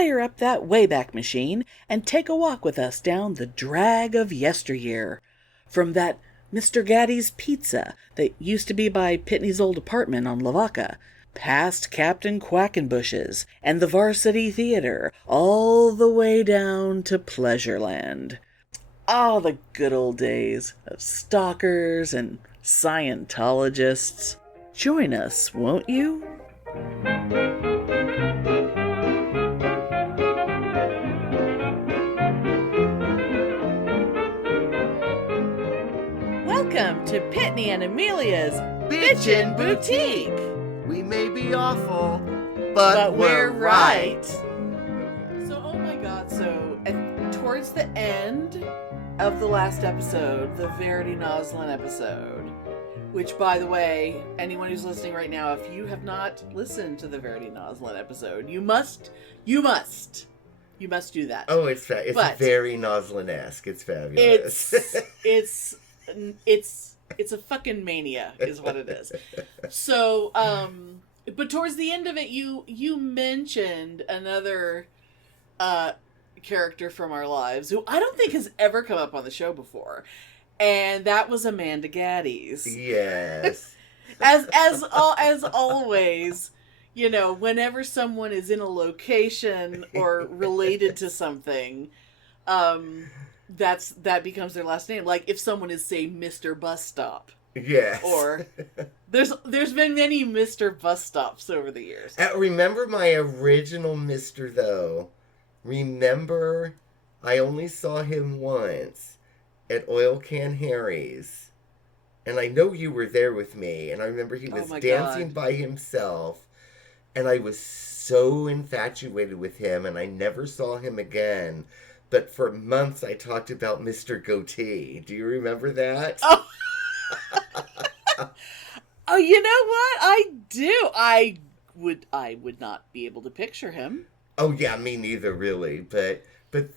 fire up that Wayback Machine and take a walk with us down the drag of yesteryear. From that Mr. Gatti's Pizza that used to be by Pitney's old apartment on Lavaca, past Captain Quackenbush's and the Varsity Theater, all the way down to Pleasureland. Ah, the good old days of stalkers and Scientologists. Join us, won't you? Welcome to Pitney and Amelia's Bitchen Boutique. We may be awful, but we're right. So, oh my god, towards the end of the last episode, the Verity Noslin episode, which, by the way, anyone who's listening right now, if you have not listened to the Verity Noslin episode, you must do that. Oh, it's very Noslin-esque. It's fabulous. It's a fucking mania, is what it is. So, but towards the end of it, you mentioned another character from our lives who I don't think has ever come up on the show before, and that was Amanda Gattis. Yes. as always, you know, whenever someone is in a location or related to something, that becomes their last name. Like if someone is, say, Mr. Bus Stop. Yes. Or there's been many Mr. Bus Stops over the years. Remember my original Mr. though? Remember, I only saw him once at Oil Can Harry's. And I know you were there with me. And I remember he was dancing by himself. And I was so infatuated with him. And I never saw him again. But for months I talked about Mr. Goatee. Do you remember that? Oh, oh, you know what? I do. I would not be able to picture him. Oh yeah, me neither, really. But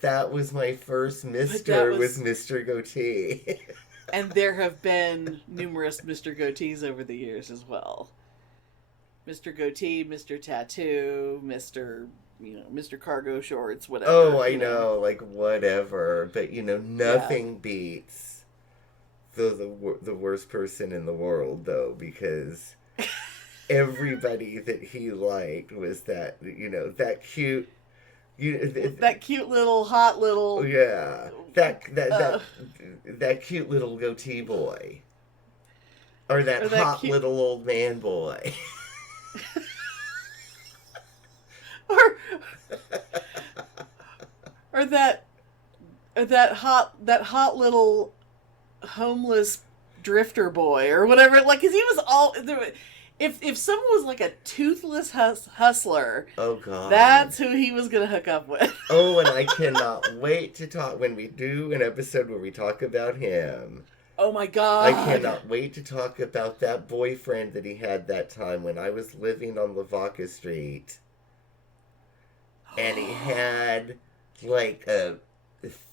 that was my first Mr. was Mr. Goatee. And there have been numerous Mr. Goatees over the years as well. Mr. Goatee, Mr. Tattoo, Mr. Cargo Shorts, whatever. Oh, I know, like whatever. But nothing beats the worst person in the world, though, because everybody that he liked was that cute. That cute little hot little. Yeah, that cute little goatee boy, or that hot little old man boy. or that hot little homeless drifter boy or whatever. Like, 'cause he was all. If someone was like a toothless hustler, oh god, that's who he was gonna hook up with. Oh, and I cannot wait to talk when we do an episode where we talk about him. Oh my god, I cannot wait to talk about that boyfriend that he had that time when I was living on Lavaca Street. And he had, like, a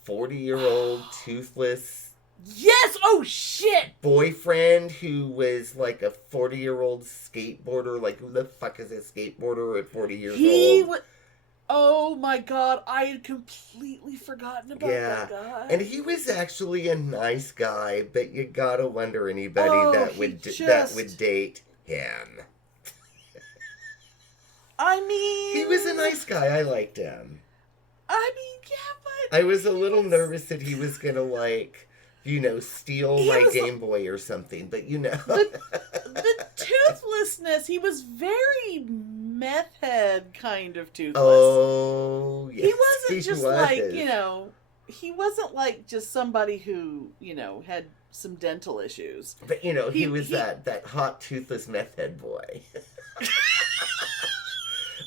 40-year-old toothless... Yes! Oh, shit! Boyfriend who was, like, a 40-year-old skateboarder. Like, who the fuck is a skateboarder at 40 years old? Oh, my God. I had completely forgotten about that guy. And he was actually a nice guy, but you gotta wonder anybody that would date him. I mean... He was a nice guy. I liked him. I mean, yeah, but... I was a little nervous that he was gonna, like, steal my Game Boy or something, but The toothlessness, he was very meth head kind of toothless. Oh, yes, he wasn't just like, he wasn't like just somebody who, had some dental issues. But, he was that hot toothless meth head boy.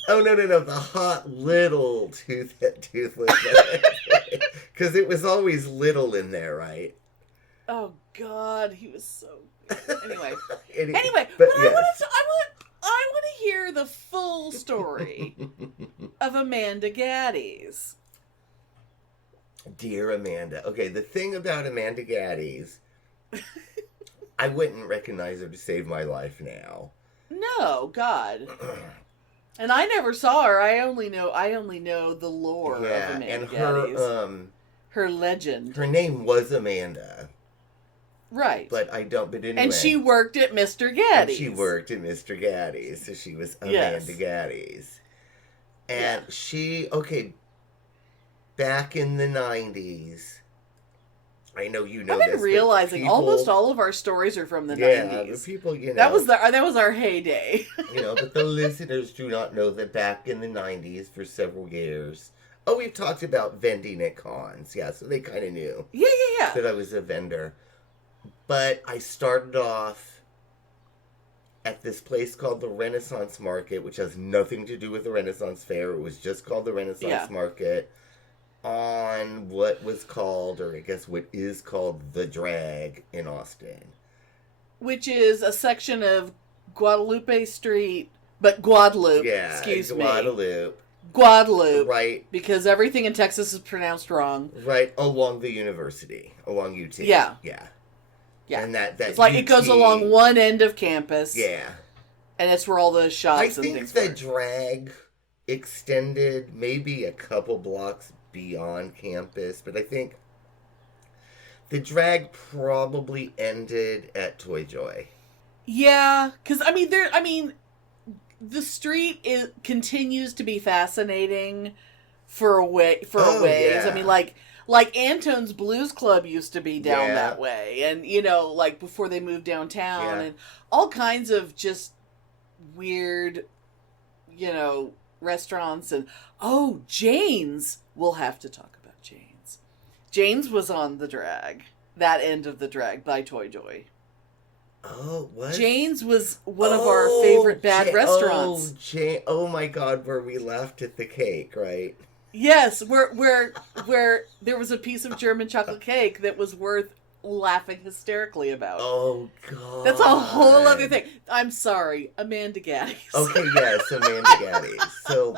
Oh, no, the hot little toothless. Because it was always little in there, right? Oh, God, he was so... Anyway, but yes. I want to hear the full story of Amanda Gattis. Dear Amanda. Okay, the thing about Amanda Gattis, I wouldn't recognize her to save my life now. No, God. And I never saw her. I only know the lore of Amanda and Gattis. Her legend. her name was Amanda. Right. But anyway. And she worked at Mr. Gattis. So she was Amanda Gattis. And back in the 90s, I know you know I've been realizing almost all of our stories are from the 90s. Yeah, but people, that was our heyday. But the listeners do not know that back in the 90s, for several years, we've talked about vending at cons. Yeah, so they kind of knew. Yeah. That I was a vendor. But I started off at this place called the Renaissance Market, which has nothing to do with the Renaissance Fair. It was just called the Renaissance Market on what was called, or I guess what is called, the Drag in Austin. Which is a section of Guadalupe Street, but Guadalupe, excuse me. Guadalupe. Right. Because everything in Texas is pronounced wrong. Right, along the university, along UT. Yeah. And that it's like UT, it goes along one end of campus. Yeah. And it's where all the shops and things I think the drag extended maybe a couple blocks beyond campus, but I think the drag probably ended at Toy Joy. Yeah, because the street continues to be fascinating for a ways. Yeah. I mean, like Antone's Blues Club used to be down that way, and like before they moved downtown, and all kinds of just weird, restaurants, and Jane's. We'll have to talk about Jane's. Jane's was on the drag, that end of the drag by Toy Joy. Oh, what? Jane's was one of our favorite bad restaurants. Oh my God, where we laughed at the cake, right? Yes, where there was a piece of German chocolate cake that was worth laughing hysterically about. Oh God, that's a whole other thing. I'm sorry, Amanda Gattis. Okay, yes, Amanda Gattis. So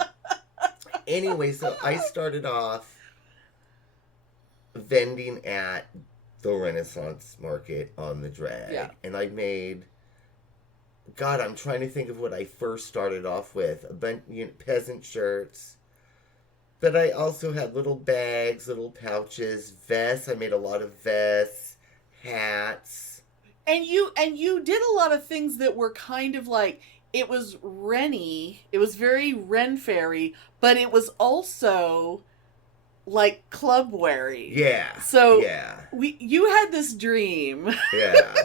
anyway, I started off vending at the Renaissance Market on the drag, and I made. God, I'm trying to think of what I first started off with. Peasant shirts. But I also had little bags, little pouches, vests. I made a lot of vests, hats. And you did a lot of things that were kind of like, it was Renny. It was very Ren Fairy, but it was also like club-weary. Yeah. So you had this dream. Yeah.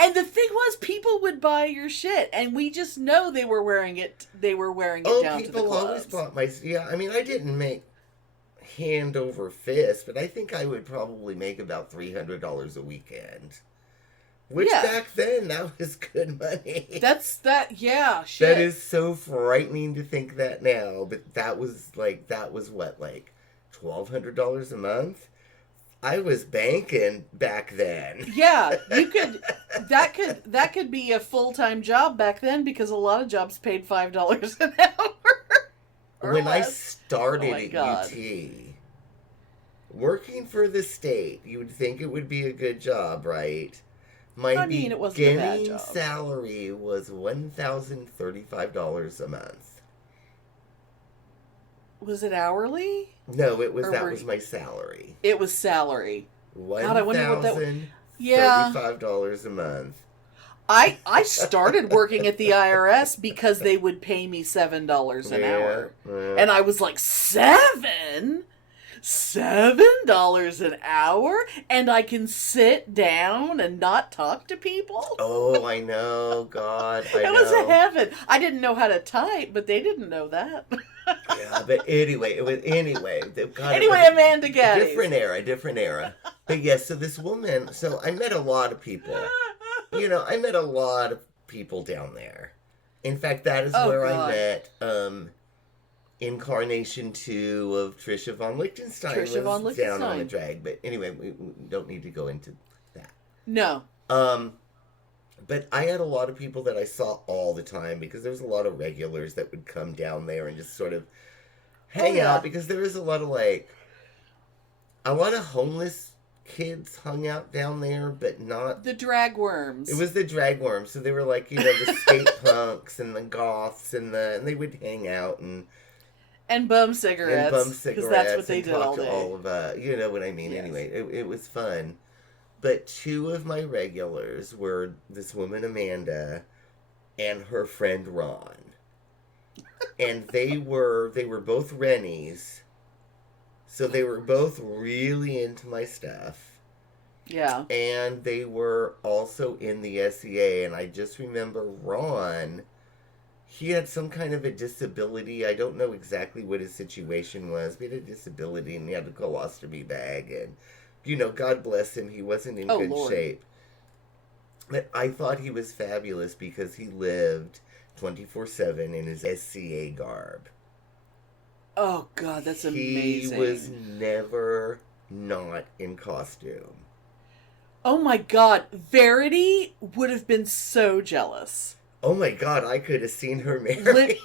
And the thing was, people would buy your shit, and we just know they were wearing it. They were wearing it down to the clubs. People always bought my. Yeah, I mean, I didn't make hand over fist, but I think I would probably make about $300 a weekend. Which back then, that was good money. Yeah, shit. That is so frightening to think that now, but that was what, like $1,200 a month? I was banking back then. Yeah, you could. That could be a full-time job back then, because a lot of jobs paid $5 an hour. When I started at UT, working for the state, you would think it would be a good job, right? It wasn't a bad job. Salary was $1,035 a month. Was it hourly? No, that was my salary. It was salary. God, I wonder what that was. $35 a month. I started working at the IRS because they would pay me $7 an hour. And I was like, $7 an hour? And I can sit down and not talk to people? Oh, I know. God, I know. It was a heaven. I didn't know how to type, but they didn't know that. Yeah, but anyway, Amanda Gattis. Different era. But yes, so this woman, I met a lot of people. I met a lot of people down there. In fact, that is where I met Incarnation 2 of Trisha Von Lichtenstein. Down on the drag. But anyway, we don't need to go into that. No. But I had a lot of people that I saw all the time, because there was a lot of regulars that would come down there and just sort of hang out, because there was a lot of homeless kids hung out down there, but not... The drag worms. It was the drag worms. So they were like, you know, the skate punks and the goths and they would hang out and bum cigarettes. Because that's what they did all day. All of, you know what I mean? Yes. Anyway, it was fun. But two of my regulars were this woman, Amanda, and her friend, Ron. And they were both Rennies. So they were both really into my stuff. Yeah. And they were also in the SEA. And I just remember Ron, he had some kind of a disability. I don't know exactly what his situation was. But he had a disability and he had a colostomy bag. And, you know, God bless him. He wasn't in good shape. But I thought he was fabulous because he lived 24/7 in his SCA garb. Oh, God, that's amazing. He was never not in costume. Oh, my God. Verity would have been so jealous. Oh, my God, I could have seen her married.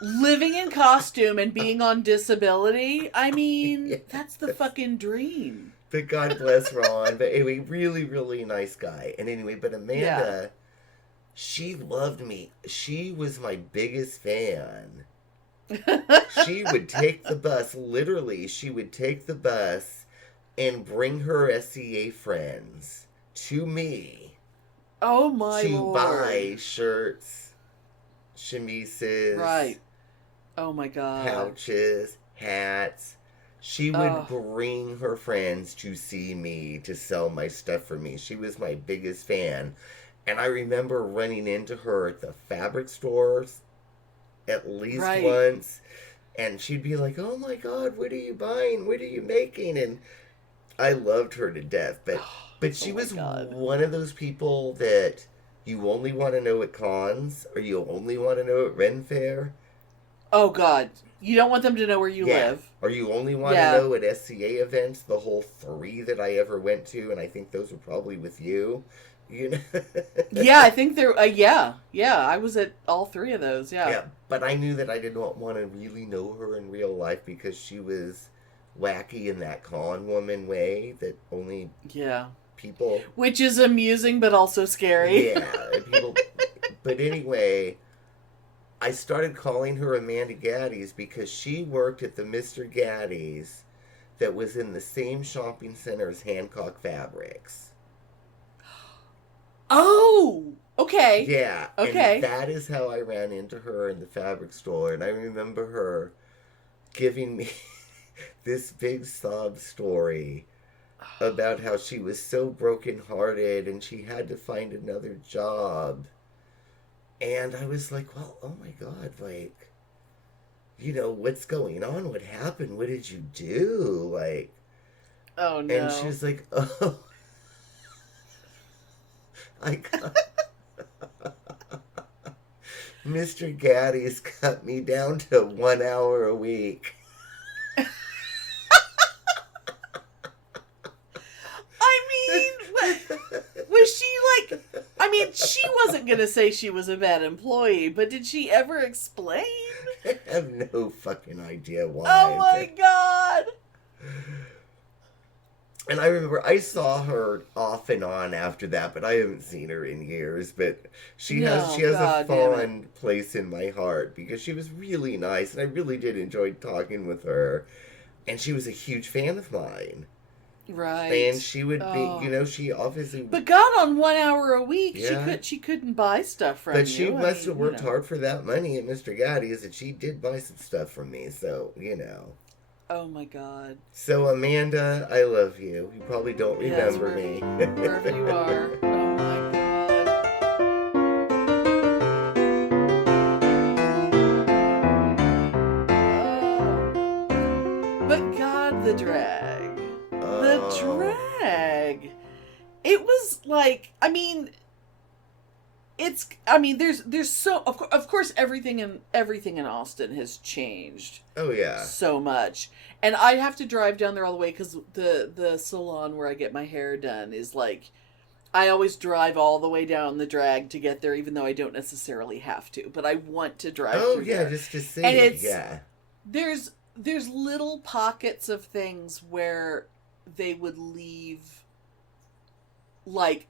Living in costume and being on disability, I mean, yes. That's the fucking dream. But God bless Ron. But anyway, really, really nice guy. And anyway, but Amanda, she loved me. She was my biggest fan. She would take the bus, literally, she would take the bus and bring her SCA friends to me. Oh my Lord. To buy shirts, chemises. Right. Oh my God. Pouches, hats. She would bring her friends to see me, to sell my stuff for me. She was my biggest fan. And I remember running into her at the fabric stores at least once, and she'd be like, oh my God, what are you buying, what are you making? And I loved her to death, but she was one of those people that you only want to know at cons, or you only want to know at Ren Fair. Oh God, you don't want them to know where you live, or you only want to know at SCA events, the whole 3 that I ever went to, and I think those were probably with you. You know? Yeah, I think there. I was at all 3 of those. Yeah, but I knew that I did not want to really know her in real life because she was wacky in that con woman way that only people. Which is amusing, but also scary. Yeah, people. But anyway, I started calling her Amanda Gattis because she worked at the Mr. Gattis that was in the same shopping center as Hancock Fabrics. Oh, okay. Yeah. Okay. And that is how I ran into her in the fabric store. And I remember her giving me this big sob story about how she was so brokenhearted and she had to find another job. And I was like, well, oh my God, like, you know, what's going on? What happened? What did you do? Like, oh no. And she was like, oh. I got Mr. Gatti's cut me down to 1 hour a week. I mean, was she like, I mean, she wasn't going to say she was a bad employee, but did she ever explain? I have no fucking idea why. Oh my God. And I remember I saw her off and on after that, but I haven't seen her in years. But she has a fond place in my heart because she was really nice, and I really did enjoy talking with her. And she was a huge fan of mine. Right. And she would be, you know, she obviously. But God, on 1 hour a week, she couldn't buy stuff from you. But she must have worked hard for that money at Mr. Gatti's, and she did buy some stuff from me. So, you know. Oh my God. So Amanda, I love you. You probably don't remember me. Wherever you are. Oh my God. Oh. But God, the drag. The drag. It was like, I mean, there's so of course everything in Austin has changed. Oh yeah, so much, and I have to drive down there all the way because the salon where I get my hair done is like, I always drive all the way down the drag to get there, even though I don't necessarily have to, but I want to drive. Oh yeah, there. Just to see. And it's there's little pockets of things where they would leave, like,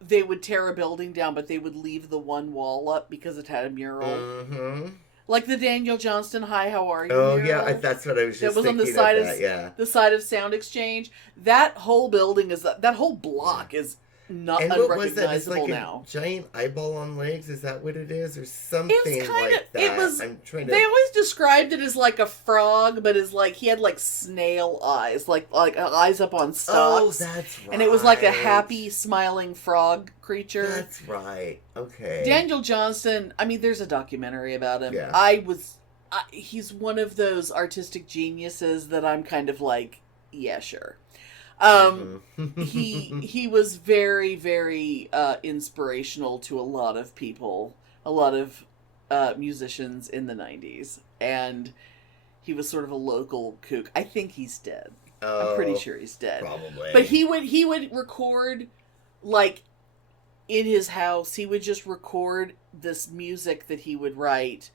they would tear a building down, but they would leave the one wall up because it had a mural. Mm-hmm. Like the Daniel Johnston "Hi, how are you?" Oh, mural. yeah, that's what I was just thinking on the side of that, yeah. the side of Sound Exchange. That whole building that whole block is not and unrecognizable what was that? It's like now. A giant eyeball on legs. Is that what it is, or something like that? It was. I'm trying to. They always described it as like a frog, but as like he had like snail eyes, like eyes up on stalks. Oh, that's right. And it was like a happy, smiling frog creature. That's right. Okay. Daniel Johnston. I mean, there's a documentary about him. Yeah. He's one of those artistic geniuses that I'm kind of like, yeah, sure. He was very, very inspirational to a lot of people, a lot of musicians in the 90s, and he was sort of a local kook. I think he's dead. I'm pretty sure he's dead. Probably. But he would record, like, in his house. He would just record this music that he would write,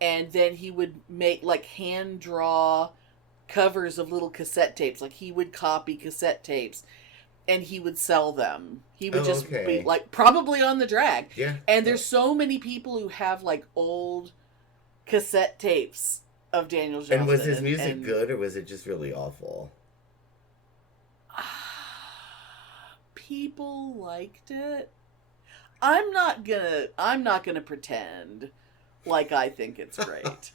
and then he would make, like, hand draw covers of little cassette tapes. Like, he would copy cassette tapes and he would sell them. He would just be like, probably on the drag. Yeah. And there's so many people who have like old cassette tapes of Daniel Johnston. And was his music good, or was it just really awful? People liked it. I'm not gonna pretend like I think it's great.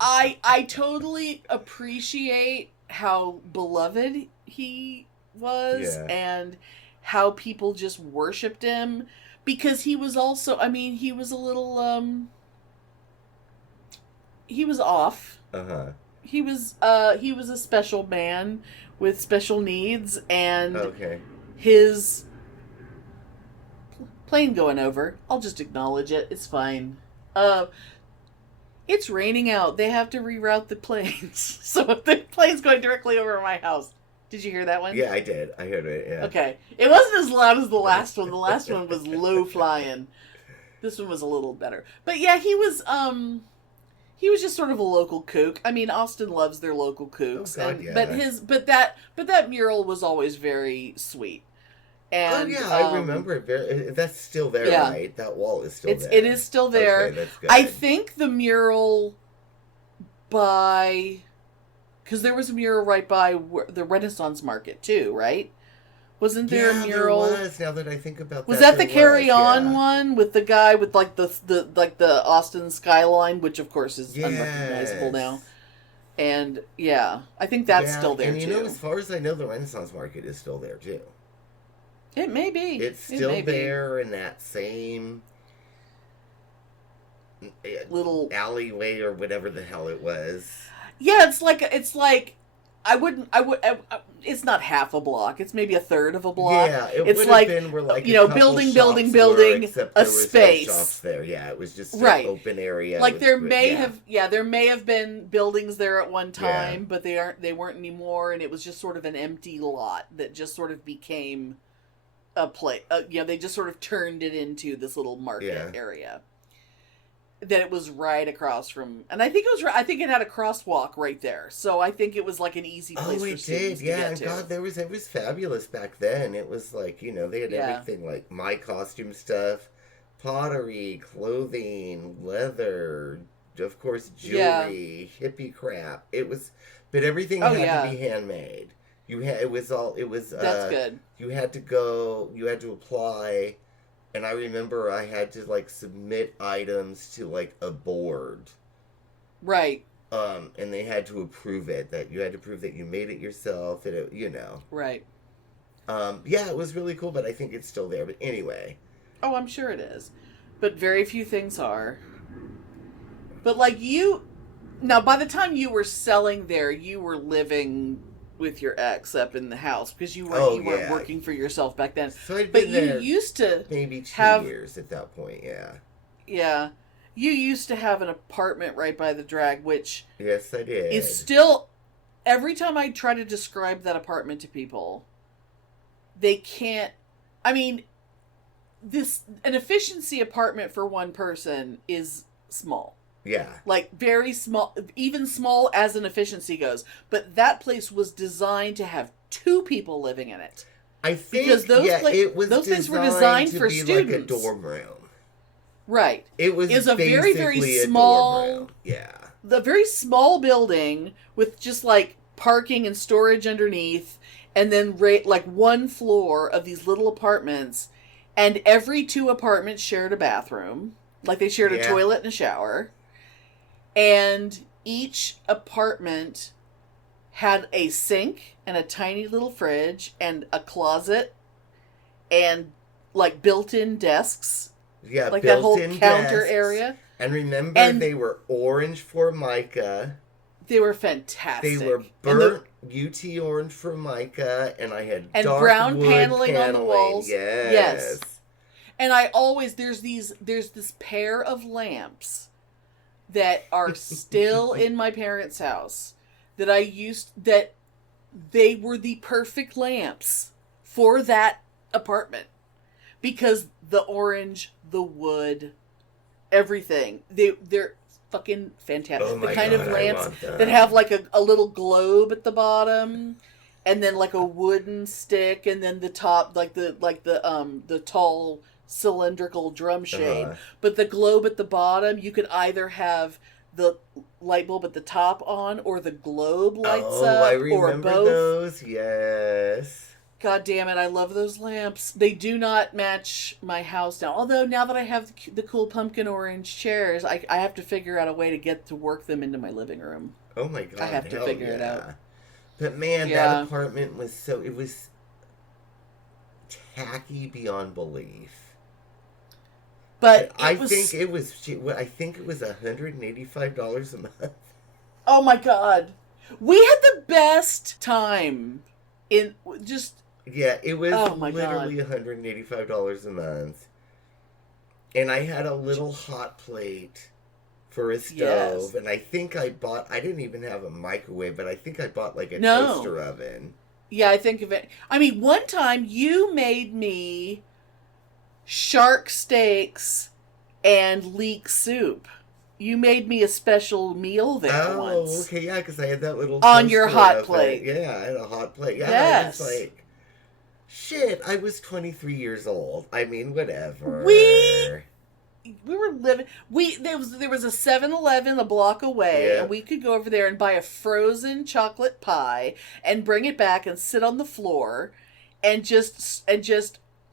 I totally appreciate how beloved he was, and how people just worshipped him, because he was also, I mean, he was a little he was off. He was a special man with special needs, and his plane going over. I'll just acknowledge it. It's fine. It's raining out. They have to reroute the planes. So if the plane's going directly over my house. Did you hear that one? Yeah, I did. I heard it, yeah. Okay. It wasn't as loud as the last one. The last one was low flying. This one was a little better. But yeah, he was just sort of a local kook. I mean, Austin loves their local kooks. Oh, God, yeah. But that mural was always very sweet. And, I remember it. That's still there, right? That wall is still there. It is still there. Okay, that's good. I think the mural because there was a mural right by the Renaissance Market too, right? Wasn't there a mural? There was. Now that I think about that, was that the Carry On one with the guy with like the Austin skyline, which of course is unrecognizable now? And I think that's still there too. And you know, as far as I know, the Renaissance Market is still there too. It may be. It's still there in that same little alleyway or whatever the hell it was. Yeah, it's like it's not half a block. It's maybe a third of a block. Yeah, it it's would like, have been where like building, a space. No shops there. Yeah, it was just an open area. Like there may have been buildings there at one time, but they weren't anymore, and it was just sort of an empty lot that just sort of became a place. They just sort of turned it into this little market area. That it was right across from, and I think it had a crosswalk right there, so I think it was like an easy place for students to get to. God, it was fabulous back then. It was like, they had everything, like my costume stuff, pottery, clothing, leather, of course jewelry, hippie crap. It was, but everything had to be handmade. That's good. You had to apply. And I remember I had to, like, submit items to, like, a board. Right. And they had to approve it. That you had to prove that you made it yourself. And Right. It was really cool, but I think it's still there. But anyway. Oh, I'm sure it is. But very few things are. But, like, now, by the time you were selling there, you were living with your ex up in the house, because you weren't working for yourself back then. So I'd been there you used to maybe 2 years at that point. Yeah, you used to have an apartment right by the drag, which yes, I did. Is still, every time I try to describe that apartment to people, they can't. I mean, an efficiency apartment for one person is small. Yeah. Like, very small, even small as an efficiency goes. But that place was designed to have 2 people living in it. I think, because it was those things were designed to for be students. like a dorm room. Right. It was a very, very small, dorm room. Yeah. The very small building with just like parking and storage underneath, and then like one floor of these little apartments, and every 2 apartments shared a bathroom. Like, they shared a toilet and a shower. And each apartment had a sink and a tiny little fridge and a closet and, like, built-in desks. Yeah, like that whole counter desks. area. And remember, they were orange Formica. They were fantastic. They were burnt UT orange Formica, and I had dark brown wood paneling on the walls. Yes. And there's this pair of lamps that are still in my parents' house that they were the perfect lamps for that apartment, because the orange, the wood, everything, they're fucking fantastic. Oh my the kind God, of lamps that have like a little globe at the bottom, and then like a wooden stick, and then the top, like the tall cylindrical drum shade. But the globe at the bottom, you could either have the light bulb at the top on, or the globe lights up, I remember or both. those. Yes. God damn it, I love those lamps. They do not match my house now. Although, now that I have the cool pumpkin orange chairs, I have to figure out a way to get to work them into my living room. Oh my God. I have to figure it out. But man, that apartment was it was tacky beyond belief. But I think it was $185 a month. Oh my God. We had the best time in just... Yeah, it was literally $185 a month. And I had a little hot plate for a stove. And I think I didn't even have a microwave, but I think I bought like a toaster oven. Yeah, I think of it. I mean, one time you made me shark steaks and leek soup. You made me a special meal there once. Oh, okay, yeah, because I had that little on your hot plate. Yeah, I had a hot plate. Yeah, yes. I was like, shit, I was 23 years old. I mean, whatever. We were living... There was a 7-Eleven a block away, and we could go over there and buy a frozen chocolate pie and bring it back and sit on the floor and just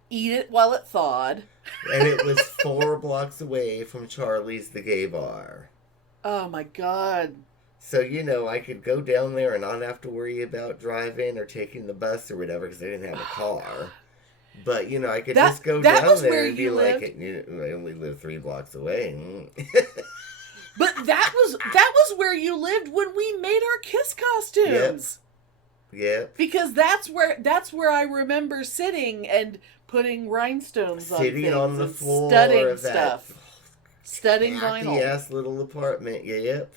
eat it while it thawed. And it was 4 blocks away from Charlie's the Gay Bar. Oh my God. So, I could go down there and not have to worry about driving or taking the bus or whatever, because I didn't have a car. But, I could just go down there and be like, I only live 3 blocks away. But that was where you lived when we made our Kiss costumes. Yep. Because that's where I remember sitting and putting rhinestones on things. Sitting on the floor. Studying stuff. Studying vinyl. Ass little apartment, yep.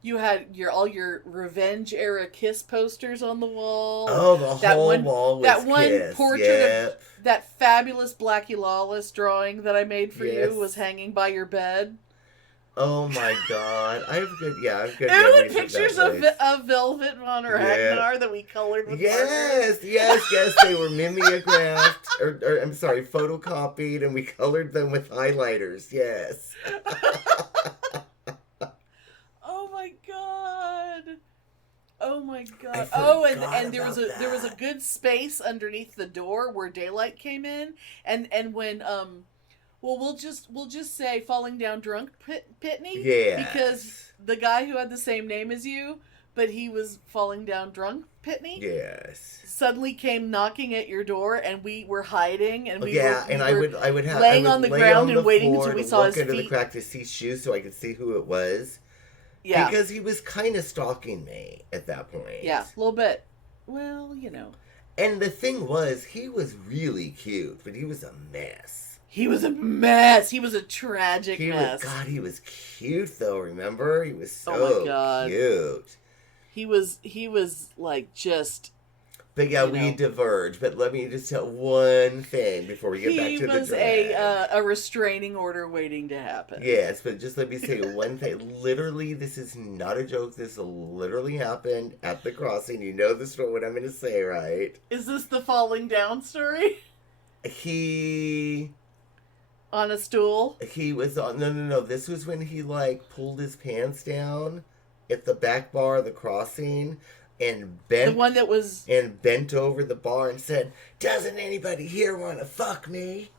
You had all your Revenge era Kiss posters on the wall. Oh, the whole wall was that one Kiss. portrait of that fabulous Blackie Lawless drawing that I made for you was hanging by your bed. Oh my God, I have good There were pictures of Velvet von Ragnar that we colored with markers. Yes, they were mimeographed, or I'm sorry, photocopied, and we colored them with highlighters. Yes. Oh my God. Oh, and there was a good space underneath the door where daylight came in, and when we'll just say falling down drunk Pitney. Yeah. Because the guy who had the same name as you, but he was falling down drunk Pitney. Yes. Suddenly came knocking at your door, and we were hiding, and I would have laying on the ground and waiting until we saw his feet. Look into the crack to see shoes so I could see who it was. Yeah. Because he was kind of stalking me at that point. Yeah, a little bit. Well, And the thing was, he was really cute, but he was a mess. He was a mess. He was a tragic mess. He was cute though, remember? He was so cute. He was like just... But yeah, we diverge. But let me just tell one thing before we get back to the drag. He was a restraining order waiting to happen. Yes, but just let me say one thing. Literally, this is not a joke. This literally happened at the crossing. You know the story, what I'm going to say, right? Is this the falling down story? He... On a stool? He was on... No. This was when he, pulled his pants down at the back bar of the crossing... And bent, the one that was... And bent over the bar and said, "Doesn't anybody here want to fuck me?"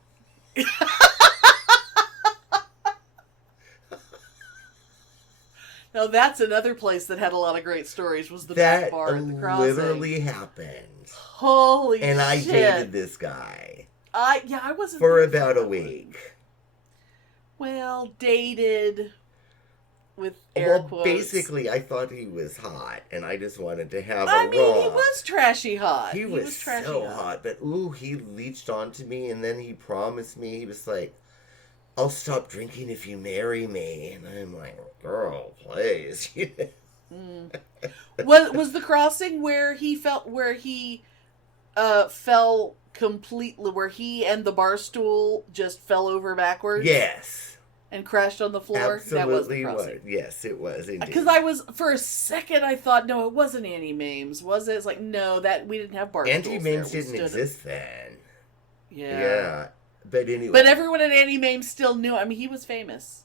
Now that's another place that had a lot of great stories, was the back bar at the crossing. That literally happened. Holy shit. And I dated this guy. I wasn't... For about a week. Well, dated... With air quotes. Basically, I thought he was hot, and I just wanted to have he was trashy hot. He was trashy so hot, but he leached onto me, and then he promised me, he was like, "I'll stop drinking if you marry me." And I'm like, "Girl, please." Was the crossing where he fell completely, where he and the bar stool just fell over backwards? Yes. And crashed on the floor? Absolutely that was the crossing. Yes, it was indeed. Because for a second, I thought, no, it wasn't Annie Mames, was it? It's like, no, we didn't have bar stools. Annie Mames didn't exist then. Yeah. But anyway. But everyone at Annie Mames still knew. I mean, he was famous.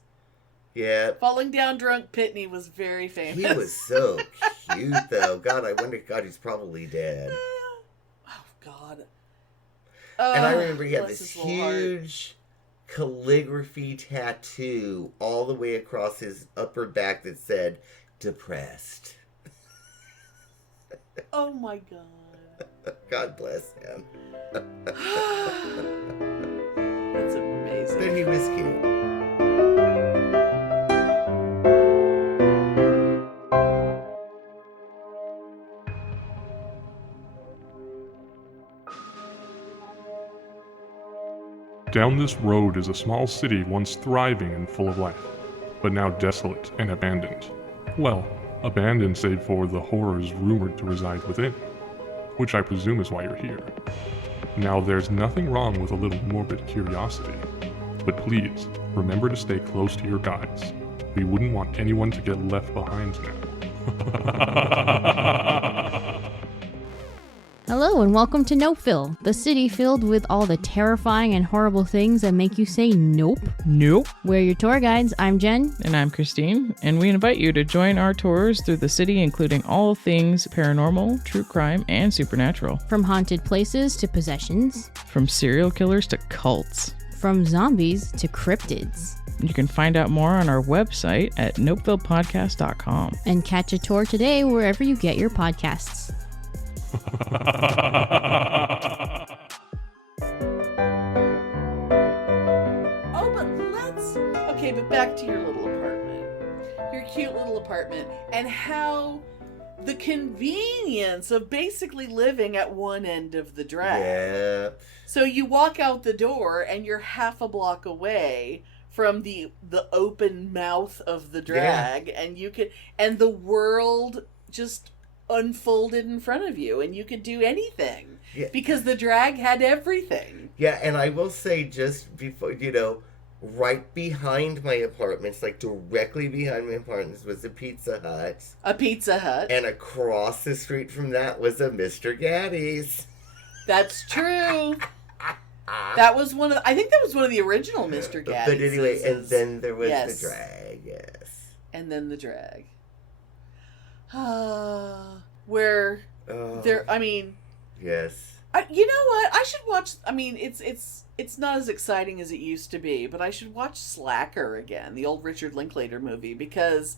Yeah. Falling down drunk Pitney was very famous. He was so cute, though. God, I wonder, he's probably dead. Oh, God. And I remember he had this huge... calligraphy tattoo all the way across his upper back that said "depressed." Oh my God. God bless him. That's amazing. But he was cute. Down this road is a small city once thriving and full of life, but now desolate and abandoned. Well, abandoned save for the horrors rumored to reside within, which I presume is why you're here. Now, there's nothing wrong with a little morbid curiosity, but please, remember to stay close to your guides. We wouldn't want anyone to get left behind now. Hello and welcome to Nopeville, the city filled with all the terrifying and horrible things that make you say nope. Nope. We're your tour guides. I'm Jen. And I'm Christine. And we invite you to join our tours through the city, including all things paranormal, true crime, and supernatural. From haunted places to possessions. From serial killers to cults. From zombies to cryptids. You can find out more on our website at nopevillepodcast.com. And catch a tour today wherever you get your podcasts. But back to your little apartment. Your cute little apartment. And how the convenience of basically living at one end of the drag. Yeah. So you walk out the door and you're half a block away from the open mouth of the drag, and the world just unfolded in front of you, and you could do anything because the drag had everything. Yeah, and I will say, just before, right behind my apartments, directly behind my apartments, was a Pizza Hut. And across the street from that was a Mr. Gattis. That's true. That was I think that was one of the original Mr. Gattis. But anyway, and then there was the drag, yes. And then the drag. Where there, I mean... Yes. You know what? I should watch... I mean, it's not as exciting as it used to be, but I should watch Slacker again, the old Richard Linklater movie, because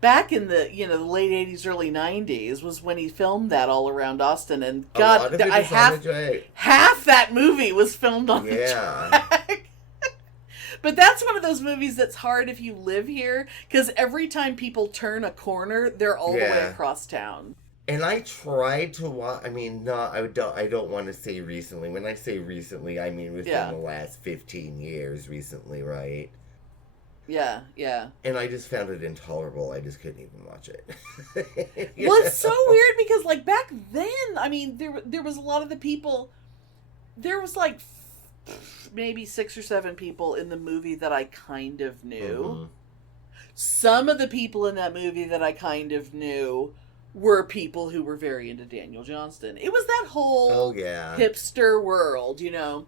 back in the, the late 80s, early 90s was when he filmed that all around Austin, and God, half that movie was filmed on the track. But that's one of those movies that's hard if you live here, because every time people turn a corner, they're all the way across town. And I tried to watch, I don't want to say recently. When I say recently, I mean within the last 15 years recently, right? Yeah, yeah. And I just found it intolerable. I just couldn't even watch it. Well, it's so weird because, like, back then, I mean, there was a lot of the people, there was, like, maybe 6 or 7 people in the movie that I kind of knew. Mm-hmm. Some of the people in that movie that I kind of knew were people who were very into Daniel Johnston. It was that whole hipster world, you know.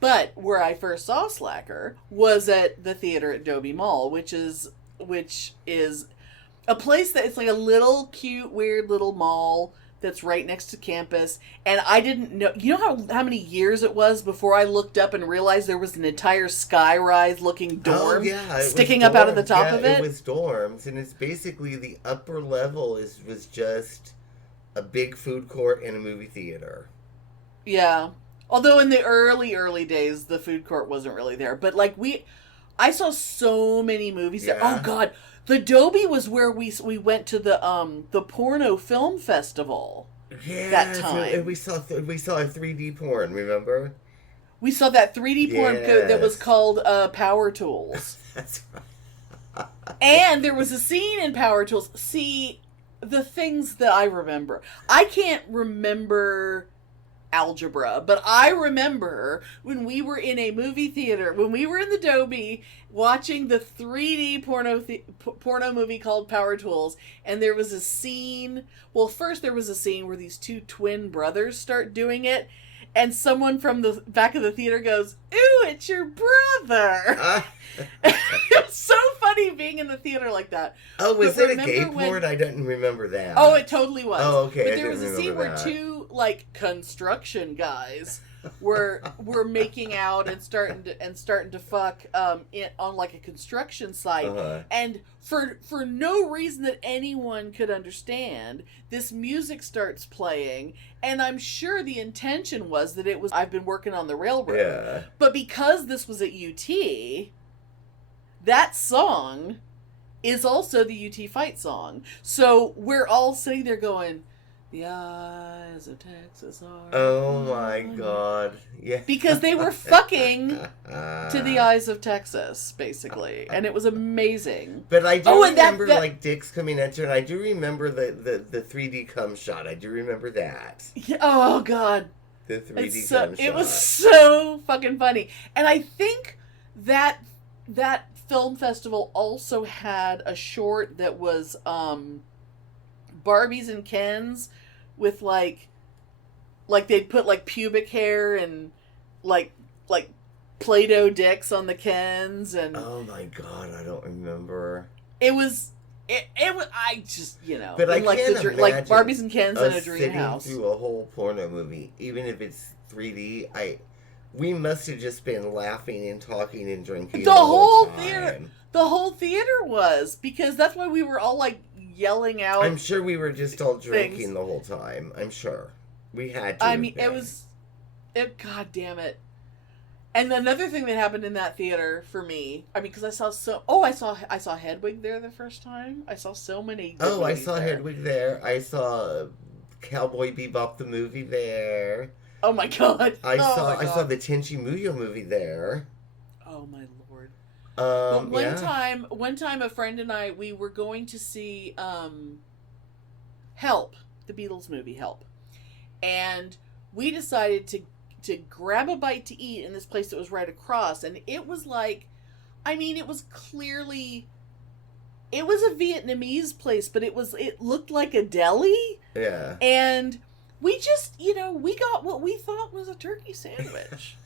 But where I first saw Slacker was at the theater at Dobie Mall, which is a place that it's like a little cute, weird little mall that's right next to campus. And I didn't know, you know how many years it was before I looked up and realized there was an entire skyrise looking dorm sticking up out of the top of it? It was dorms, and it's basically the upper level was just a big food court and a movie theater. Yeah. Although in the early days, the food court wasn't really there. But, like, I saw so many movies. Yeah. Oh, God. The Dobie was where we went to the porno film festival. Yeah. That time. And we saw a 3D porn, remember? We saw that 3D porn that was called Power Tools. That's right. And there was a scene in Power Tools. See, the things that I remember. I can't remember algebra, but I remember when we were in a movie theater, when we were in the Dobie watching the 3D porno movie called Power Tools, and there was a scene, well, first there was a scene where these 2 twin brothers start doing it, and someone from the back of the theater goes, "Ooh, it's your brother." It was so funny being in the theater like that. Oh, was it a gay porn? I didn't remember that. Oh, it totally was. Oh, okay. But there was a scene where 2 like construction guys were making out and starting to fuck on like a construction site, and for no reason that anyone could understand, this music starts playing, and I'm sure the intention was that it was I've been working on the railroad. Yeah. But because this was at UT, that song is also the UT fight song. So we're all sitting there going, "The eyes of Texas are..." Oh my God. Yeah. Because they were fucking to the eyes of Texas, basically. And it was amazing. But I do remember like dicks coming at you, and I do remember the 3D cum shot. I do remember that. Yeah, oh God. The 3D cum shot. It was so fucking funny. And I think that film festival also had a short that was Barbies and Kens with like they'd put like pubic hair and like Play-Doh dicks on the Kens, and oh my God, I don't remember. It was I just, you know, but I like can't imagine like Barbies and Kens in a dream sitting house through a whole porno movie, even if it's 3D. We must have just been laughing and talking and drinking the whole time. theater. The whole theater was, because that's why we were all like yelling out. I'm sure we were just all drinking the whole time. I'm sure we had to. I mean, God damn it. And another thing that happened in that theater for me, I mean, because I saw Hedwig there the first time. I saw so many. I saw Hedwig there. I saw Cowboy Bebop the movie there. Oh my God! I saw the Tenchi Muyo movie there. Oh my Lord! But one time, a friend and I, we were going to see Help, the Beatles movie Help, and we decided to grab a bite to eat in this place that was right across, and it was like, I mean, it was clearly. It was a Vietnamese place, but it looked like a deli. Yeah. And we just, we got what we thought was a turkey sandwich.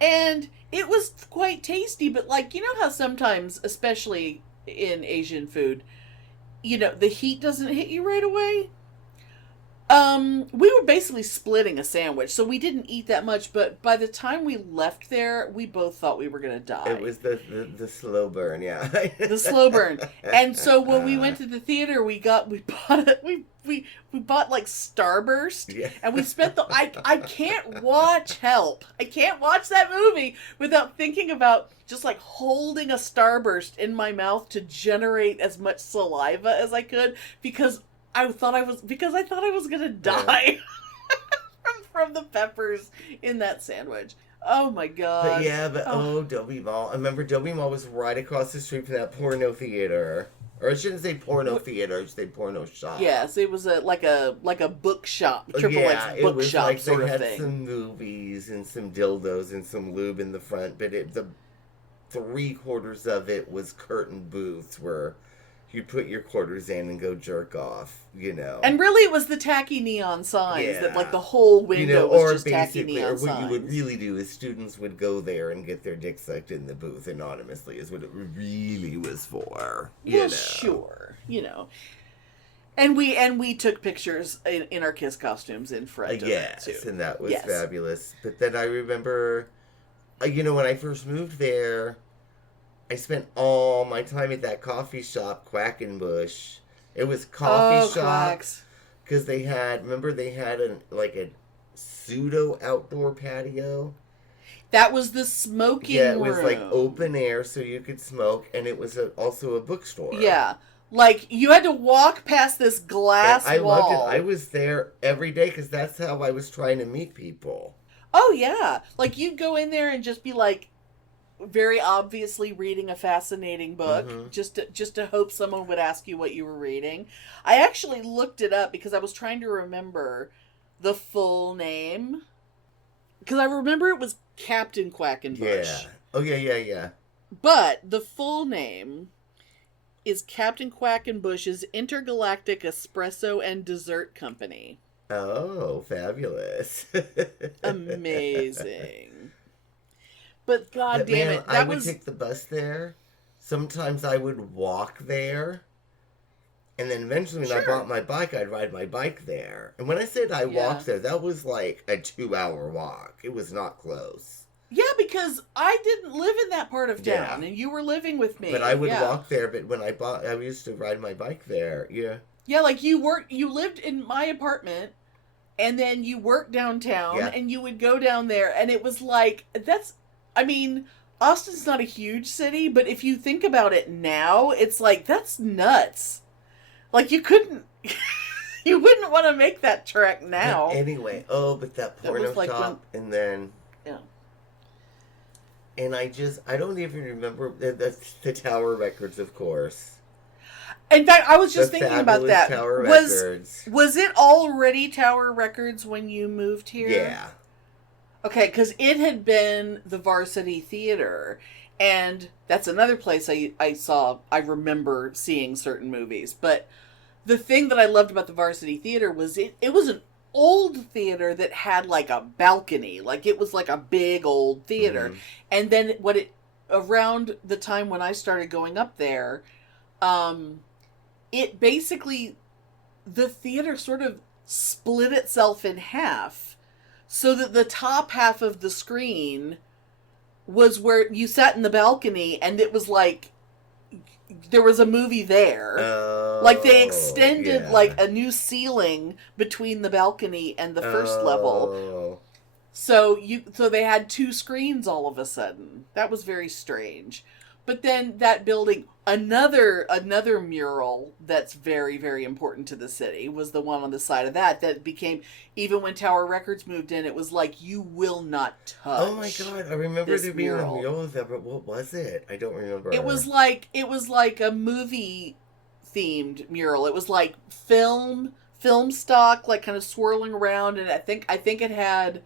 And it was quite tasty, but like, you know how sometimes, especially in Asian food, the heat doesn't hit you right away? We were basically splitting a sandwich, so we didn't eat that much, but by the time we left there, we both thought we were going to die. It was the slow burn, yeah. The slow burn. And so when we went to the theater, we bought like Starburst, yeah. And we spent I can't watch Help. I can't watch that movie without thinking about just like holding a Starburst in my mouth to generate as much saliva as I could, because I thought I was going to die from the peppers in that sandwich. Oh my god. Dobie Mall. I remember Dobie Mall was right across the street from that porno theater. Or I shouldn't say porno theater, I should say porno shop. Yes, it was like a bookshop, triple X bookshop like sort of thing. They had some movies and some dildos and some lube in the front, but the 3/4 of it was curtain booths where you put your quarters in and go jerk off, And really it was the tacky neon signs that like the whole window was just tacky neon signs. Or what you would really do is students would go there and get their dick sucked in the booth anonymously is what it really was for. Sure. And we took pictures in our Kiss costumes in front of it too. Yes, and that was fabulous. But then I remember, when I first moved there, I spent all my time at that coffee shop, Quackenbush. It was coffee shop because they had a pseudo outdoor patio. That was the smoking room. Yeah, it was like open air so you could smoke, and it was also a bookstore. Yeah. Like, you had to walk past this glass wall. I loved it. I was there every day because that's how I was trying to meet people. Oh, yeah. Like, you'd go in there and just be like, very obviously reading a fascinating book, just to hope someone would ask you what you were reading. I actually looked it up because I was trying to remember the full name. Because I remember it was Captain Quackenbush. Yeah. Oh, yeah. But the full name is Captain Quackenbush's Intergalactic Espresso and Dessert Company. Oh, fabulous. Amazing. But God damn it, I would take the bus there. Sometimes I would walk there. And then eventually when I bought my bike, I'd ride my bike there. And when I said I walked there, that was like a 2-hour walk. It was not close. Yeah, because I didn't live in that part of town, and you were living with me. But I would walk there, but when I used to ride my bike there, Yeah, like you lived in my apartment, and then you worked downtown, and you would go down there, and it was like, Austin's not a huge city, but if you think about it now, it's like, that's nuts. Like, you wouldn't want to make that trek now. But anyway, but that porno shop, and then... Yeah. And I don't even remember the Tower Records, of course. In fact, I was just thinking about that. Tower Records. Was it already Tower Records when you moved here? Yeah. Okay, because it had been the Varsity Theater, and that's another place I remember seeing certain movies. But the thing that I loved about the Varsity Theater was it was an old theater that had like a balcony. Like, it was like a big old theater. Mm-hmm. And then around the time when I started going up there, it basically, the theater sort of split itself in half so that the top half of the screen was where you sat in the balcony, and it was like there was a movie there. Like, they extended like a new ceiling between the balcony and the first level. So they had 2 screens all of a sudden. That was very strange. But then that building, another mural that's very, very important to the city was the one on the side of that became, even when Tower Records moved in, it was like, you will not touch. Oh my God, I remember there being a mural of that, but what was it? I don't remember. It was like a movie themed mural. It was like film stock, like kind of swirling around, and I think it had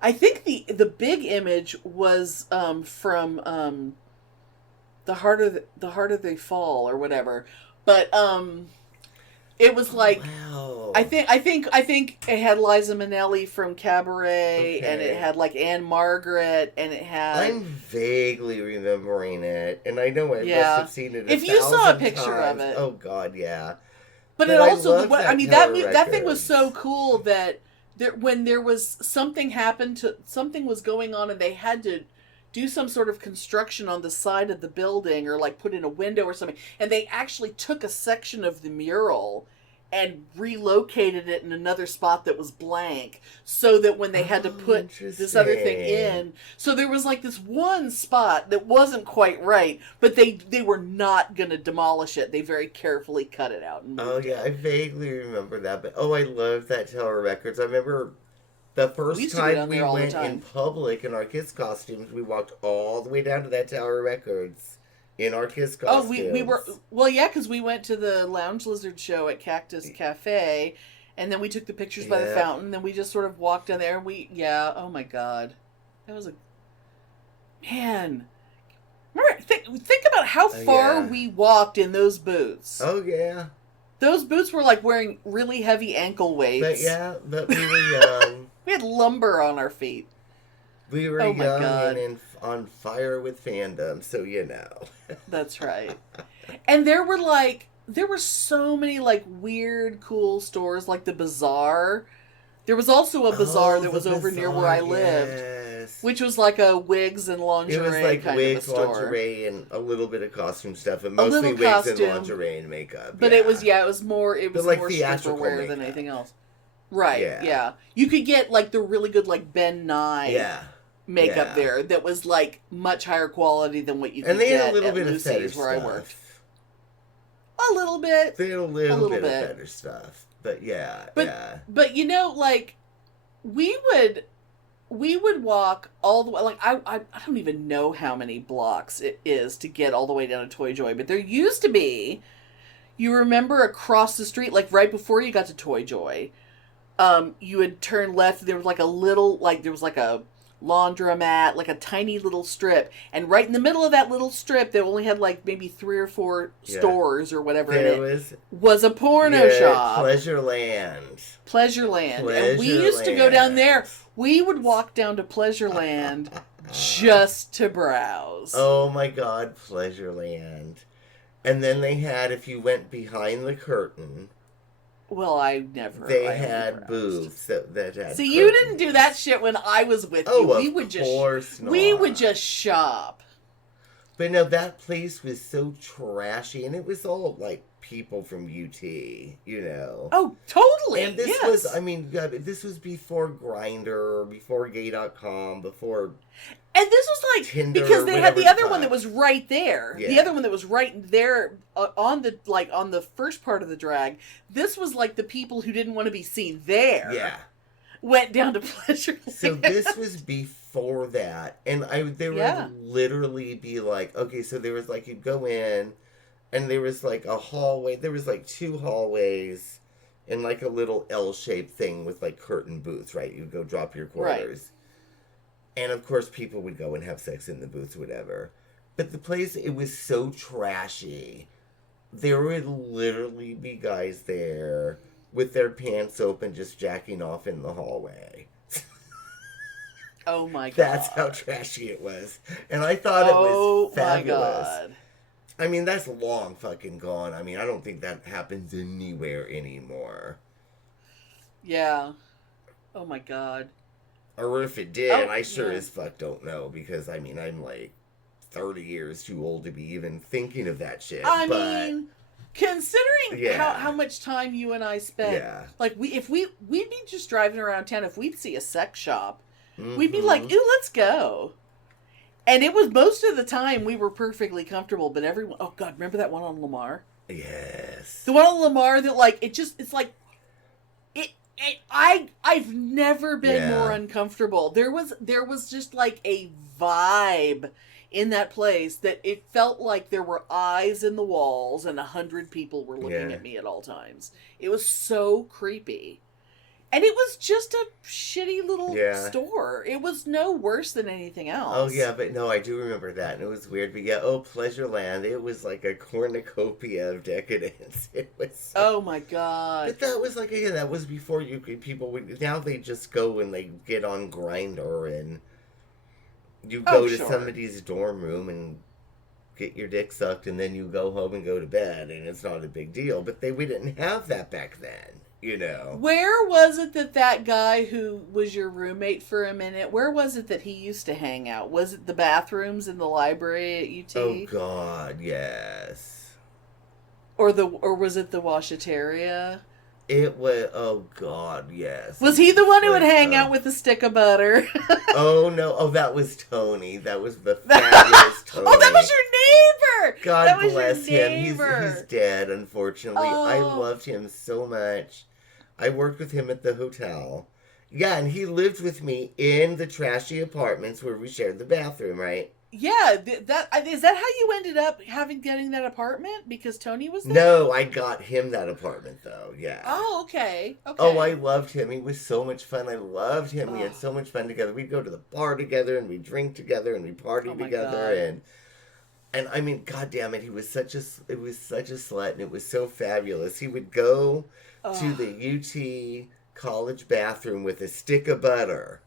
I think the big image was from the harder they fall or whatever, but it was like, wow. I think it had Liza Minnelli from Cabaret, and it had like Anne Margaret, and it had. I'm vaguely remembering it, and I know I must have seen it. If you saw a picture of it, oh God, yeah. But it also, that thing was so cool that when there was something was going on, and they had to do some sort of construction on the side of the building, or like put in a window or something, and they actually took a section of the mural and relocated it in another spot that was blank, so that when they had to put this other thing in, so there was like this one spot that wasn't quite right, but they were not going to demolish it. They very carefully cut it out and moved it. I vaguely remember that, but I love that Tower Records. I remember The We first used to go time down we there all the went in time. public in our Kiss costumes, we walked all the way down to that Tower Records in our Kiss Oh, costumes. we were, well, yeah, because we went to the Lounge Lizard show at Cactus Cafe, and then we took the pictures by the Yeah. fountain, then we just sort of walked down there, and oh my god. That was man. Remember, think about how far yeah. we walked in those boots. Oh, yeah. Those boots were like wearing really heavy ankle weights. But we were young. We had lumber on our feet. We were Oh my young God. and on fire with fandom, so you know. That's right. And there were so many like weird, cool stores, like the Bazaar. There was also a Bazaar that was over near where I lived, Yes. which was like a wigs and It lingerie was like kind wigs, of a store. lingerie, and a little bit of costume stuff, and little mostly wigs and costume. lingerie and makeup. But yeah. it was more like more theatrical stripper wear than makeup. anything else. Right. Yeah. Yeah. You could get like the really good like Ben Nye Yeah. makeup Yeah. there that was like much higher quality than what you could And they get had a little at bit of Lucy's fetish where stuff. I worked. A little bit. They had a little little bit bit. of fetish stuff. But yeah, But yeah. but you know, like we would walk all the way. Like I don't even know how many blocks it is to get all the way down to Toy Joy. But there used to be, you remember across the street, like right before you got to Toy Joy, you would turn left. There was like a laundromat, like a tiny little strip, and right in the middle of that little strip, they only had like maybe 3 or 4 Yeah. stores or whatever. There in it was a porno yeah, shop. Pleasureland. Pleasureland. And we used to go down there. We would walk down to Pleasureland just to browse. Oh my God, Pleasureland. And then they had, if you went behind the curtain, Well, I never. they I only had browsed. booths that had. See, you didn't curtains. do that shit when I was with Oh, you. We of would course not. We would just shop. But no, that place was so trashy, and it was all like people from UT, you know. Oh, totally. And this yes. was, I mean, yeah, but this was before Grindr, before Gay.com, before. And this was like Tinder, because they had the whatever other the one that fuck. was right there. The Yeah. other one that was right there on the first part of the drag. This was like the people who didn't want to be seen there. Yeah. Went down to Pleasureland. So this was before that, and there Yeah. would literally be like, okay, so there was like, you'd go in, and there was like a hallway, there was like 2 hallways, and like a little L-shaped thing with like curtain booths, right? You'd go drop your quarters. And of course people would go and have sex in the booths, whatever. But the place, it was so trashy. There would literally be guys there with their pants open, just jacking off in the hallway. Oh my god. That's how trashy it was. And I thought it was fabulous. Oh my god. I mean, that's long fucking gone. I mean, I don't think that happens anywhere anymore. Yeah. Oh my god. Or if it did, Oh, I sure yeah. as fuck don't know, because, I mean, I'm like 30 years too old to be even thinking of that shit. I but, mean, considering Yeah. how much time you and I spent, Yeah. like we'd be just driving around town. If we'd see a sex shop, we'd be Mhm. like, "Ooh, let's go." And it was most of the time we were perfectly comfortable, but everyone, oh god, remember that one on Lamar? Yes. The one on Lamar that like it's like I've never been Yeah. more uncomfortable. There was just like a vibe in that place that it felt like there were eyes in the walls and 100 people were looking Yeah. at me at all times. It was so creepy. And it was just a shitty little Yeah. store. It was no worse than anything else. Oh, yeah, but no, I do remember that, and it was weird. But yeah, Pleasureland, it was like a cornucopia of decadence. It was so... Oh my god. But that was like, again, that was before people would... Now they just go and they get on Grindr, and you go to sure. somebody's dorm room and get your dick sucked, and then you go home and go to bed, and it's not a big deal. But we didn't have that back then. You know. Where was it that guy who was your roommate for a minute, where was it that he used to hang out? Was it the bathrooms in the library at UT? Oh, God, yes. Or was it the washateria? It was, oh, God, yes. Was he the one who would Like, hang out with a stick of butter? Oh, no. Oh, that was Tony. That was the fabulous Tony. Oh, that was your neighbor! God that was bless your him. neighbor. He's dead, unfortunately. I Oh. loved him so much. I worked with him at the hotel, Yeah, and he lived with me in the trashy apartments where we shared the bathroom, right? Yeah, is that how you ended up getting that apartment? Because Tony was there? No, I got him that apartment, though, yeah. Oh, okay. Oh, I loved him. He was so much fun. I loved him. We had Oh. so much fun together. We'd go to the bar together, and we'd drink together, and we'd party Oh my together, God. and I mean, God damn it, it was such a slut, and it was so fabulous. He would go to the UT college bathroom with a stick of butter.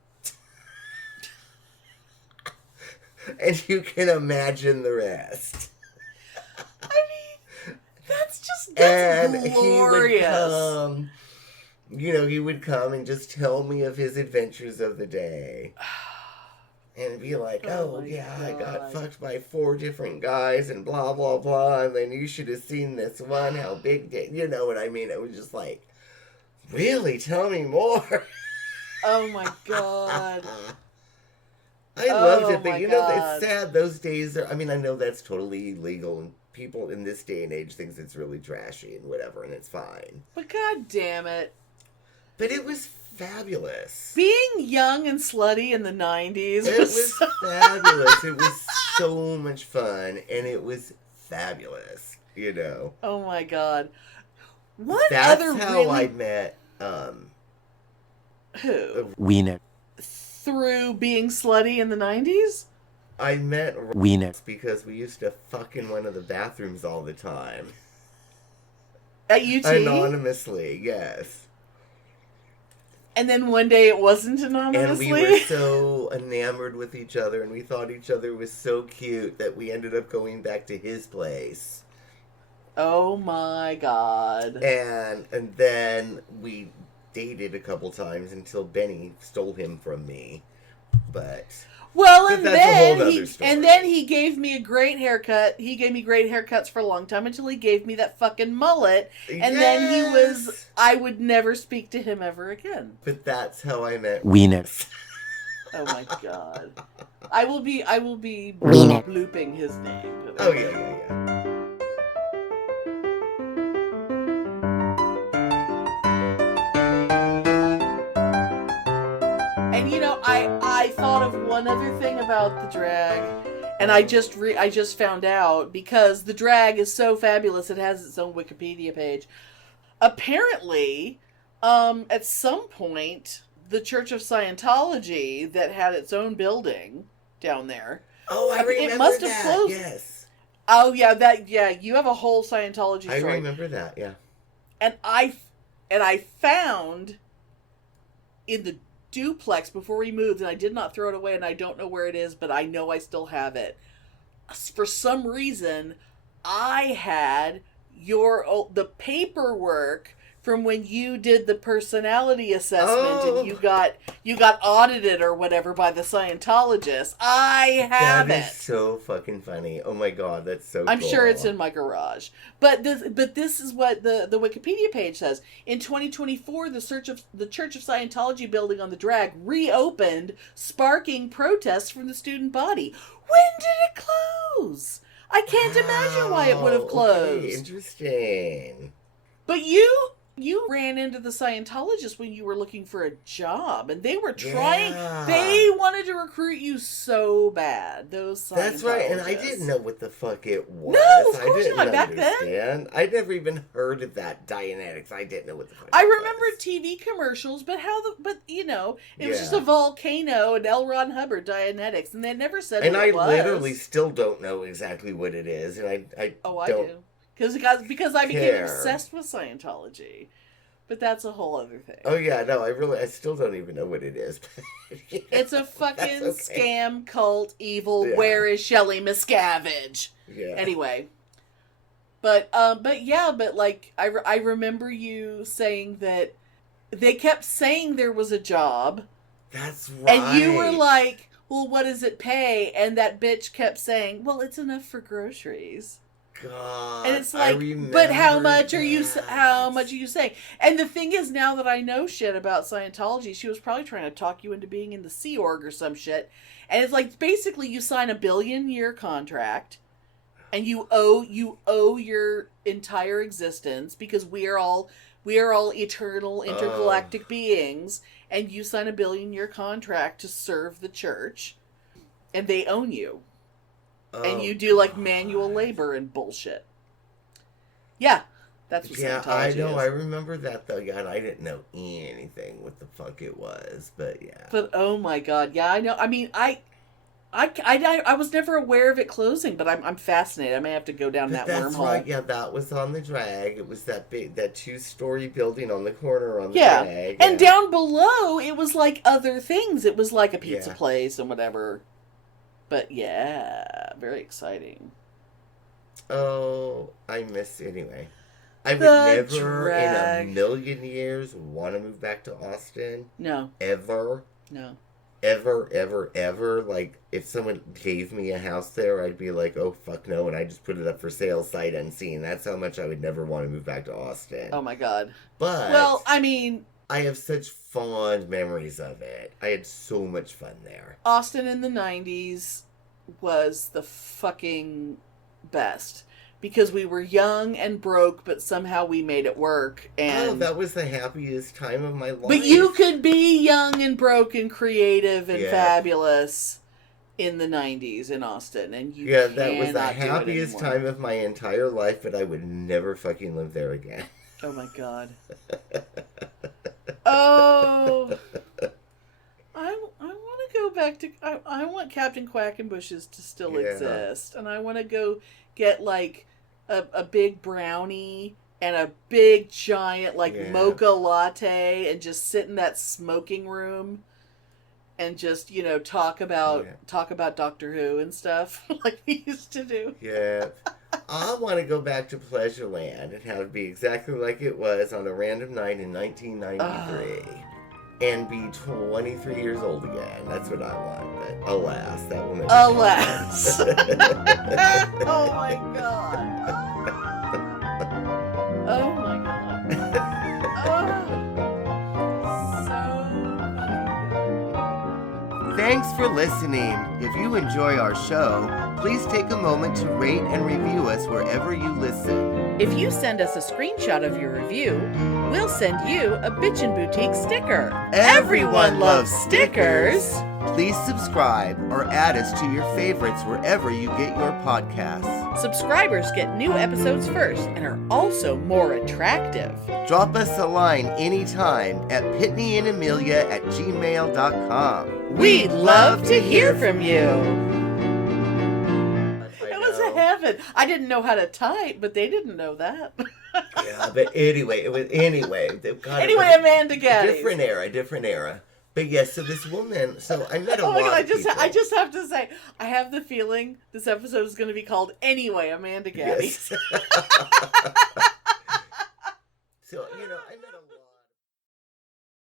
And you can imagine the rest. I mean, that's glorious. He would come and just tell me of his adventures of the day. And be like, oh yeah, God. I got fucked by 4 different guys and blah, blah, blah. And then you should have seen this one, how big, you know what I mean? It was just like, really? Tell me more. Oh my God. I loved it, but God. it's sad. Those days I know that's totally illegal, and people in this day and age thinks it's really trashy and whatever, and it's fine. But God damn it. But it was fabulous. Being young and slutty in the 90s It was fabulous. It was so much fun, and it was fabulous, Oh my God. That's how I met, Who? Wiener. Through being slutty in the 90s? I met Wiener because we used to fuck in one of the bathrooms all the time. At UT? Anonymously, yes. And then one day it wasn't anonymously? And we were so enamored with each other, and we thought each other was so cute that we ended up going back to his place. Oh my God. And then we dated a couple times until Benny stole him from me. But then he gave me a great haircut. He gave me great haircuts for a long time until he gave me that fucking mullet. And then I would never speak to him ever again. But that's how I met Wiener. Oh my God. I will be blooping his name. Oh yeah. And I thought of one other thing about the drag, and I just found out, because the drag is so fabulous, it has its own Wikipedia page. Apparently, at some point, the Church of Scientology that had its own building down there. Oh, I remember it must have closed. Yes. Oh yeah, you have a whole Scientology story. I remember that, yeah. And I found in the duplex before we moved, and I did not throw it away, and I don't know where it is, but I know I still have it. For some reason, I had the paperwork from when you did the personality assessment and you got audited or whatever by the Scientologists. I have it. That is so fucking funny. Oh my God, that's so I'm cool. sure it's in my garage. But this is what the Wikipedia page says. In 2024, the Church of Scientology building on the drag reopened, sparking protests from the student body. When did it close? I can't imagine why it would have closed. Okay, interesting. But you ran into the Scientologists when you were looking for a job, and they were trying. Yeah. They wanted to recruit you so bad. Those Scientologists. That's right, and I didn't know what the fuck it was. No, of course I didn't not. Back understand. I'd never even heard of that Dianetics. I didn't know what the fuck. I it remember was. TV commercials, but it was just a volcano and L. Ron Hubbard Dianetics, and they never said. And what it was. literally still don't know exactly what it is, and I don't. Do. Because I became obsessed with Scientology. But that's a whole other thing. Oh yeah, no, I still don't even know what it is. It's a fucking scam, cult, evil, where is Shelley Miscavige? Yeah. Anyway. But like, I remember you saying that they kept saying there was a job. That's right. And you were like, well, what does it pay? And that bitch kept saying, well, it's enough for groceries. God, and it's like, but how much are you saying? And the thing is, now that I know shit about Scientology, she was probably trying to talk you into being in the Sea Org or some shit. And it's like, basically, you sign a 1 billion-year contract, and you owe your entire existence, because we are all eternal intergalactic beings, and you sign a billion-year contract to serve the church, and they own you. And you do, like, manual labor and bullshit. Yeah, that's what Scientology I know. is. I remember that, though. Yeah, and I didn't know anything what the fuck it was, but yeah. But, oh my God, yeah, I know. I mean, I was never aware of it closing, but I'm fascinated. I may have to go down that That's wormhole. right. Yeah, that was on the drag. It was that 2-story building on the corner on the drag. And down below, it was like other things. It was like a pizza place and whatever. But yeah, very exciting. Oh, I miss anyway. I would never in a million years want to move back to Austin. No. Ever. No. Ever, ever, ever. Like, if someone gave me a house there, I'd be like, oh, fuck no, and I just put it up for sale sight unseen. That's how much I would never want to move back to Austin. Oh my God. But... well, I mean... I have such fond memories of it. I had so much fun there. Austin in the 90s was the fucking best. Because we were young and broke, but somehow we made it work. And that was the happiest time of my life. But you could be young and broke and creative and fabulous in the 90s in Austin. And you that was the happiest time of my entire life, but I would never fucking live there again. Oh my God. Oh, I want to go back to. I want Captain Quackenbushes to still exist, and I want to go get like a big brownie and a big giant mocha latte, and just sit in that smoking room, and just talk about Doctor Who and stuff like we used to do. Yeah. I want to go back to Pleasureland and have it be exactly like it was on a random night in 1993. And be 23 years old again. That's what I want. But alas, that will never alas. Oh my God. Oh my God. Oh. So Thanks for listening. If you enjoy our show, please take a moment to rate and review us wherever you listen. If you send us a screenshot of your review, we'll send you a Bitchen Boutique sticker. Everyone loves stickers. Please subscribe or add us to your favorites wherever you get your podcasts. Subscribers get new episodes first and are also more attractive. Drop us a line anytime at pitneyandamelia@gmail.com. We'd love to hear from you. Heaven. I didn't know how to type, but they didn't know that. Yeah, but anyway, Anyway, Amanda Gattis. Different era. But yes, so this woman, I met a lot of people. I just have to say, I have the feeling this episode is going to be called Anyway, Amanda Gattis. Yes. So, I